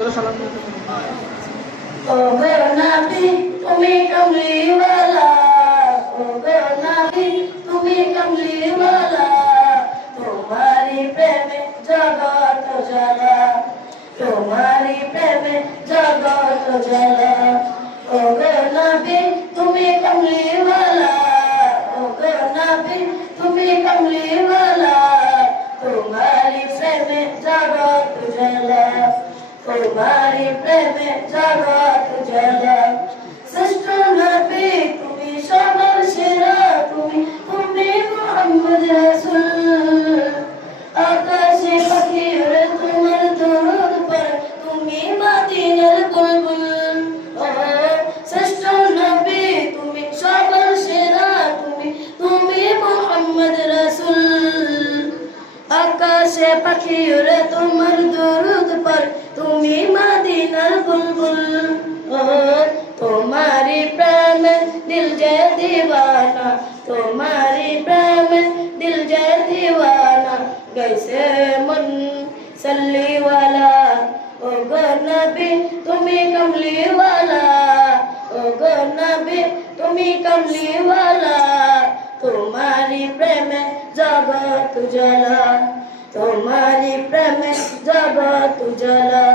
ও গো নবী তুমি কমলিওয়ালা, ও গো নবী তুমি কমলিওয়ালা, তোমারি প্রেমে জগৎ জ্বালা, তোমারি প্রেমে জগৎ জ্বালা। ও গো নবী তুমি কমলিওয়ালা, ও গো নবী তুমি কমলিওয়ালা, তোমারি প্রেমে জগৎ জ্বালা, তোমারি প্রেমে জগৎ জ্বালা। শ্রেষ্ঠ নবী তুমি সবার সেরা, তুমি তুমি মুহাম্মদ রাসূল, আকাশে পাখি ওড়ে তোমার দরুদ পড়ে, তুমি মদিনার বুলবুল। ও শ্রেষ্ঠ নবী তুমি সবার সেরা, তুমি তুমি মুহাম্মদ রাসূল, আকাশে পাখি ওড়ে তোমার দরুদ পড়ে, তুমি মদিনার বুলবুল। ও তোমারি প্রেমে দিল যে দিওয়ানা, তোমারি প্রেমে দিল যে দিওয়ানা, গैसे मन सल्ली वाला। ओ गो नबी তুমি কমলি वाला, ओ गो नबी তুমি কমলি वाला, তোমারি প্রেমে জগৎ জ্বালা, তোমারি প্রেমে জগৎ জ্বালা।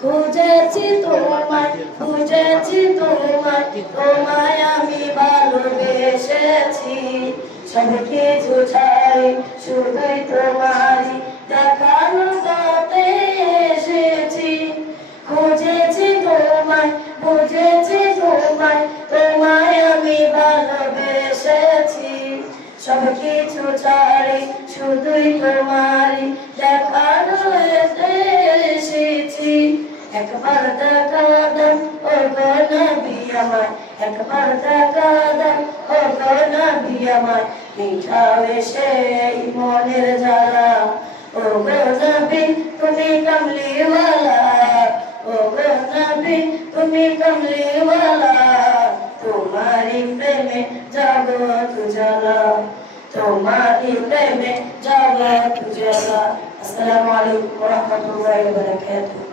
খুঁজেছি তোমায়, খুঁজেছি তোমায়, তোমায় আমি ভালোবেসেছি, সব কিছু ছাই শুধুই তোমারই দেখানো পথে এসেছি। খুঁজেছি তোমায়, খুঁজেছি তোমায়, তোমায় আমি ভালোবেসেছি, সব কিছু ছাড়ি শুধুই তোমারই দেখানো এসেছি। একবার দেখা দাও ও গো নবী আমায়, একবার দেখা দাও ও গো নবী আমায়, মিটাবে সেই মনের জ্বালা। ও গো নবী তুমি কমলিওয়ালা, ও গো নবী তুমি কমলিওয়ালা, তোমারি প্রেমে জগৎ জ্বালা, তোমারি প্রেমে জগৎ জ্বালা। আসসালামু আলাইকুম ওয়া রাহমাতুল্লাহি ওয়া বারাকাতুহু।